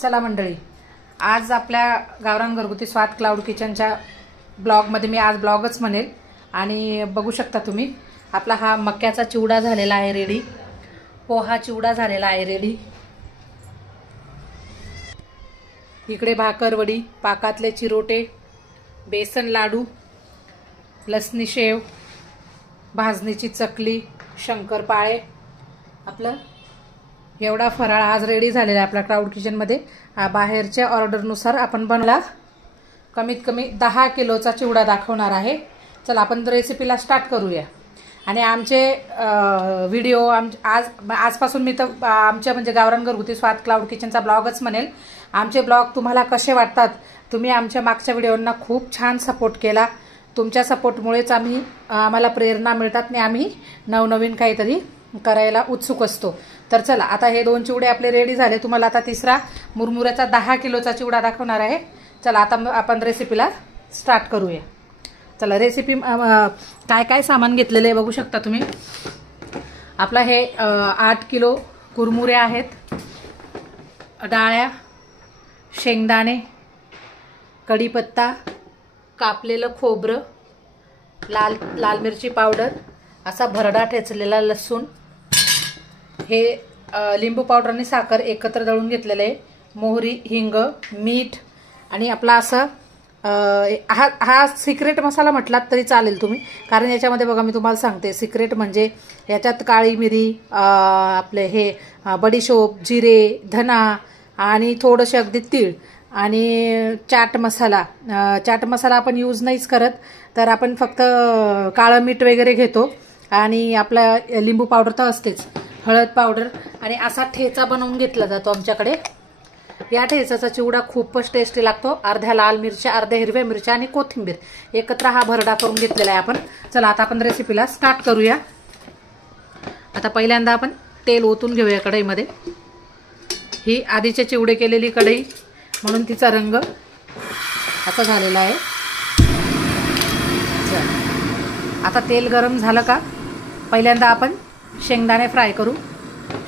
चला मंडळी, आज आपल्या गावरान घरगुती स्वाद क्लाउड किचनच्या ब्लॉगमध्ये मी आज ब्लॉगच म्हणेल आणि बघू शकता तुम्ही आपला हा मक्याचा चिवडा झालेला आहे रेडी, पोहा चिवडा झालेला आहे रेडी, इकडे भाकरवडी, पाकातले चिरोटे, बेसन लाडू, लसणी शेव, भाजणीची चकली, शंकरपाळे, आपलं एवढा फराळ आज रेडी झालेला आहे आपल्या क्लाउड किचनमध्ये। बाहेरच्या ऑर्डरनुसार आपण बनवला कमीत कमी 10 किलोचा चिवडा दाखवणार आहे। चला आपण रेसिपीला स्टार्ट करूया। आणि आमचे व्हिडिओ आजपासून मी तर आमच्या म्हणजे गावरान घरगुती स्वाद क्लाउड किचनचा ब्लॉगच म्हणेल। आमचे ब्लॉग तुम्हाला कसे वाटतात? तुम्ही आमच्या मागच्या व्हिडिओंना खूप छान सपोर्ट केला, तुमच्या सपोर्टमुळेच आम्हाला प्रेरणा मिळतात आणि आम्ही नवनवीन काहीतरी करायला उत्सुक असतो। तर चला आता हे 2 चिवडे आपले रेडी झाले। तुम्हाला आता तिसरा मुरमुऱ्याचा 10 किलोचा चिवडा दाखवणार आहे। चला आता आपण रेसिपीला स्टार्ट करूया। चला रेसिपी काय काय सामान घेतलेले बघू शकता तुम्ही। आपला हे 8 किलो कुरमुरे आहेत, डाळ्या, शेंगदाणे, कढीपत्ता, कापलेलं खोबरं, लाल मिरची पावडर, असा भरडा ठेचलेला लसूण, हे लिंबू पावडर आणि साखर एकत्र दळून घेतलेले आहे, मोहरी, हिंग, मीठ आणि आपला असं हा सिक्रेट मसाला म्हटलात तरी चालेल तुम्ही, कारण याच्यामध्ये बघा मी तुम्हाला सांगते सिक्रेट म्हणजे याच्यात काळी मिरी, आपले हे बडीशोप, जिरे, धना आणि थोडेसे अगदी तीळ आणि चाट मसाला आपण यूज नाहीच करत, तर आपण फक्त काळं मीठ वगैरे घेतो आणि आपला लिंबू पावडर तर असतेच, हळद पावडर आणि असा ठेचा बनवून घेतला जातो आमच्याकडे। या ठेचाचा चिवडा खूपच टेस्टी लागतो। अर्ध्या लाल मिरच्या, अर्ध्या हिरव्या मिरच्या आणि कोथिंबीर एकत्र हा भरडा करून घेतलेला आहे आपण। चला आता आपण रेसिपीला स्टार्ट करूया। आता पहिल्यांदा आपण तेल ओतून घेऊया कढईमध्ये। ही आधीचे चिवडे केलेली कढई म्हणून तिचा रंग असा झालेला आहे। आता तेल गरम झालं का पहिल्यांदा आपण शेंगदाणे फ्राय करू।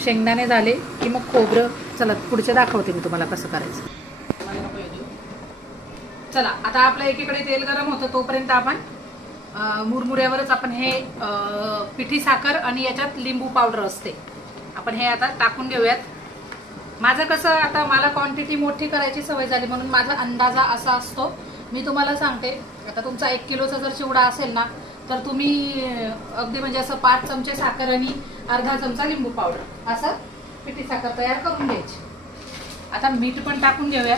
शेंगदाणे झाले की मग खोबरं, चला पुढचे दाखवते मी तुम्हाला कसं करायचं। चला आता आपलं एकीकडे तेल गरम होतं तोपर्यंत आपण मुरमुऱ्यावरच आपण हे पिठी साखर आणि याच्यात लिंबू पावडर असते, आपण हे आता टाकून घेऊयात। माझं कसं आता मला क्वांटिटी मोठी करायची सवय झाली म्हणून माझा अंदाजा असा असतो, मी तुम्हाला सांगते। आता तुमचा 1 किलोचा जर चिवडा असेल ना तर तुम्ही अगदी म्हणजे असं 5 चमचे साखर आणि अर्धा चमचा लिंबू पावडर असं पिठी साखर तयार करून घ्यायची। आता मीठ पण टाकून घेऊया।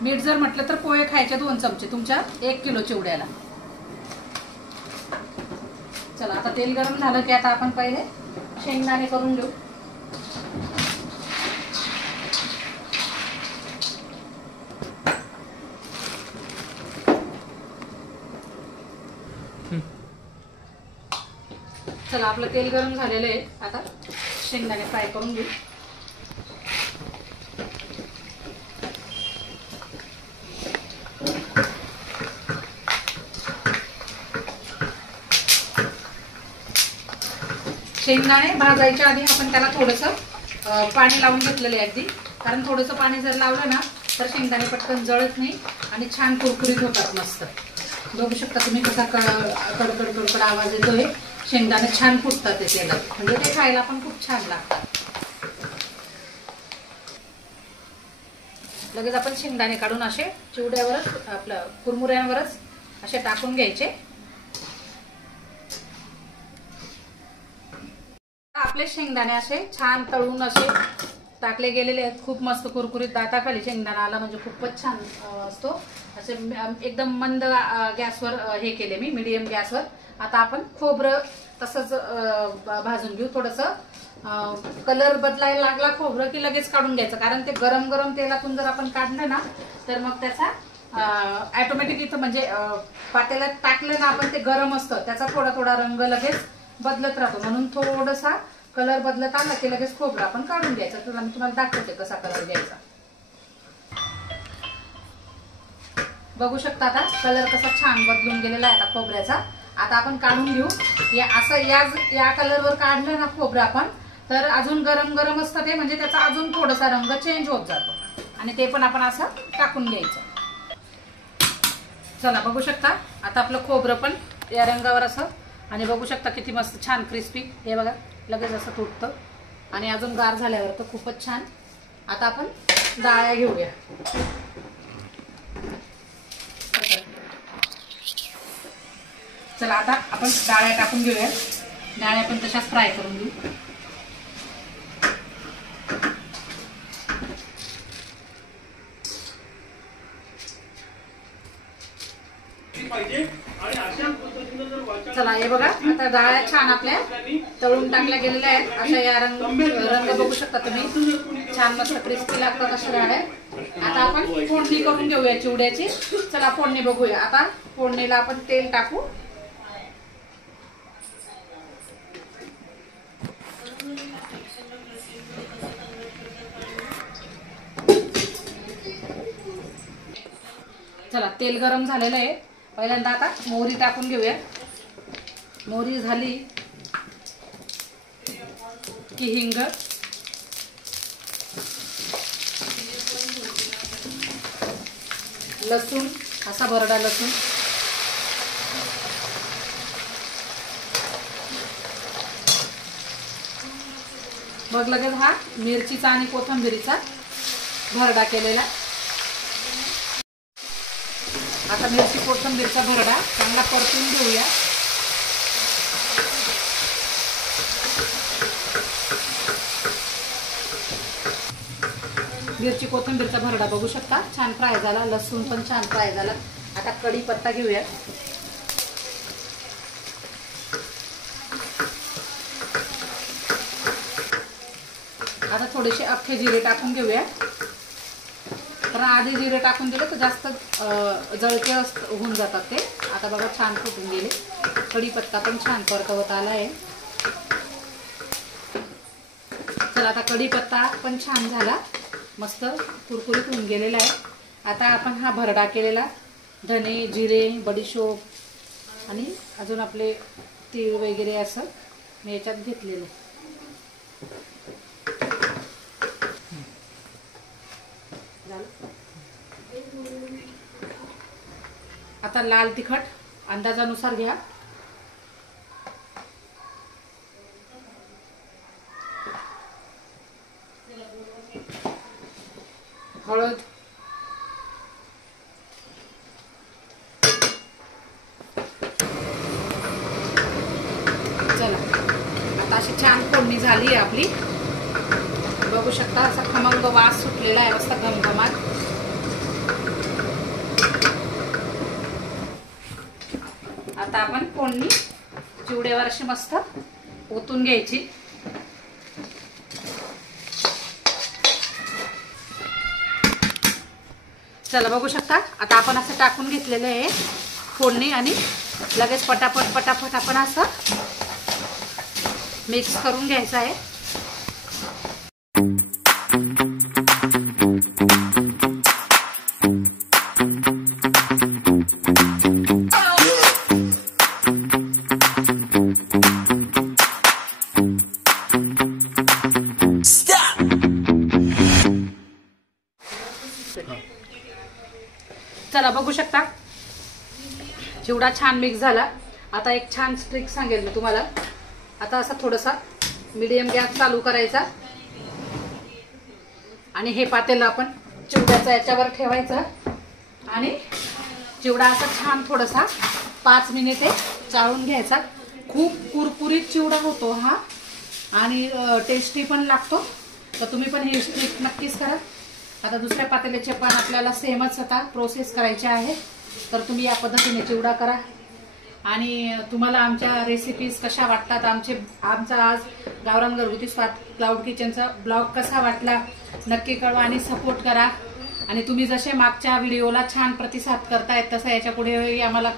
मीठ जर म्हटलं तर पोहे खायचे 2 चमचे तुमच्या 1 किलो चिवड्याला। चला आता तेल गरम झालं की आता आपण पहिले शेंगदाणे करून घेऊ। चला आपलं तेल गरम झालेलं आहे, आता शेंगदाणे फ्राय करून घेऊ। शेंगदाणे भाजायच्या आधी आपण त्याला थोडंसं पाणी लावून घेतलेलं आहे अगदी, कारण थोडंसं पाणी जर लावलं ना तर शेंगदाणे पटकन जळत नाही आणि छान कुरकुरीत होतात मस्त। बघू शकता तुम्ही कसा कडकड आवाज येतोय। शेंगदाणे छान फुटतात ते तेलात, म्हणजे ते खायला पण खूप छान लागतात। लगेच आपण शेंगदाणे काढून असे चिवड्यावरच आपलं कुरमुऱ्यांवरच असे टाकून घ्यायचे। आपले शेंगदाणे असे छान तळून असे टाकले गेलेले आहेत, खूप मस्त कुरकुरीत, दाताखाली शेंगदाणा आला म्हणजे खूपच छान असतो। असे एकदम मंद गॅसवर हे केले मी, मीडियम गॅसवर। आता आपण खोबरं तसंच भाजून घेऊ। थोडंसं कलर बदलायला लागला खोबरं की लगेच काढून घ्यायचं, कारण ते गरम गरम तेलातून जर आपण काढलं ना तर मग त्याचा ऑटोमॅटिक इथं म्हणजे पातेल्यात टाकलं ना आपण ते गरम असतं, त्याचा थोडा थोडा रंग लगेच बदलत राहतो, म्हणून थोडासा कलर बदलत आला की लगेच खोबरं आपण काढून घ्यायचं। तर मी तुम्हाला दाखवते कसा कलर घ्यायचा। बघू शकता आता कलर कसा छान बदलून गेलेला आहे आता खोबऱ्याचा। आता आपण काढून घेऊ. या असं या कलरवर काढलं ना खोबरं आपण, तर अजून गरम गरम असतं ते, म्हणजे त्याचा अजून थोडासा रंग चेंज होत जातो. आणि ते पण आपण असं टाकून घ्यायचं. चला बघू शकता आता आपलं खोबरं पण या रंगावर असं, आणि बघू शकता किती मस्त छान क्रिस्पी. हे बघा लगेच असं तुटतं आणि अजून गार झाल्यावर तर खूपच छान. आता आपण डाळ्या घेऊया. चला आता आपण डाळ्या टाकून घेऊया. डाळ्या पण तशाच फ्राय करून घेऊ. चला हे बघा आता डाळ्या छान आपल्या तळून टाकल्या गेलेल्या आहेत. अशा या रंग बघू शकता तुम्ही, छान मस्त क्रिस्पी लागतात अशा डाळ्या. आता आपण फोडणी करून घेऊया चिवड्याची. चला फोडणी बघूया. आता फोडणीला आपण तेल टाकू. चला तेल गरम झालेलं आहे. पहिल्यांदा आता मोहरी टाकून घेऊया. मोहरी झाली की हिंग, लसूण, असा भरडा लसूण, मग लगेच हा मिरचीचा आणि कोथिंबीरीचा भरडा केलेला. आता मिरची कोथिंबीरचा भरडा चांगला परतून घेऊया. मिरची कोथिंबीरचा भरडा बघू शकता छान फ्राय झाला. लसूण पण छान फ्राय झाला. आता कढीपत्ता घेऊया. आता थोडेसे अख्खे जिरे टाकून घेऊया. कारण आधी जिरे टाकून दिले तर जास्त जळके होऊन जातात ते. आता बघा छान फुटून गेले. कढीपत्ता पण छान परतवत आला आहे. चला आता कढीपत्ता पण छान झाला, मस्त कुरकुरीत होऊन गेलेला आहे. आता आपण हा भरडा केलेला धने, जिरे, बडीशोप आणि अजून आपले तीळ वगैरे असं मी याच्यात घेतलेलं. आता लाल तिखट अंदाजानुसार घ्या. हळद, चला आता अशी छान फोडणी झाली आहे आपली. बघू शकता असा खमंग वास सुटलेला आहे, मस्त घमघमाट. आता आपण फोडणी चिवड्यावर अशी मस्त ओतून घ्यायची. चला बघू शकता आता आपण असं टाकून घेतलेलं आहे फोडणी आणि लगेच पटापट आपण असं मिक्स करून घ्यायचं आहे. चला बघू शकता चिवडा छान मिक्स झाला. आता एक छान ट्रिक सांगेल मी तुम्हाला. आता असा थोडासा मीडियम गॅस चालू करायचा आणि हे पातेलं आपण चिवड्याचा याच्यावर ठेवायचं आणि चिवडा असा छान थोडासा 5 मिनिटे चाळून घ्यायचा. खूप कुरकुरीत चिवडा होतो हा आणि टेस्टी पण लागतो. तर तुम्ही पण ही ट्रिक नक्कीच करा. आता दुसऱ्या पातेल्याचे पण आपल्याला सेमच आता प्रोसेस करायची आहे. तर तुम्ही या पद्धतीने चिवडा करा. आणि तुम्हाला आमच्या रेसिपीज कशा वाटतात, आमचा आज गावरान घरगुती स्वाद क्लाउड किचनचा ब्लॉग कसा वाटला नक्की कळवा आणि सपोर्ट करा. आणि तुम्ही जसे मागच्या व्हिडिओला छान प्रतिसाद करतायत तसा याच्या पुढेही आम्हाला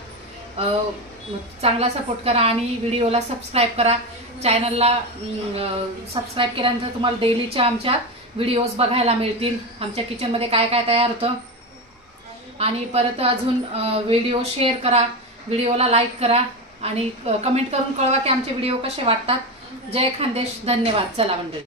चांगला सपोर्ट करा आणि व्हिडिओला सबस्क्राईब करा. चॅनलला सबस्क्राईब केल्यानंतर तुम्हाला डेलीच्या आमच्या व्हिडिओज बघायला मिळतील. आमच्या किचनमध्ये काय काय तयार होतं. आणि परत अजून व्हिडिओ शेअर करा, व्हिडिओला लाईक करा आणि कमेंट करून कळवा की आमचे व्हिडिओ कसे वाटतात. जय खानदेश. धन्यवाद. चला मंडळी.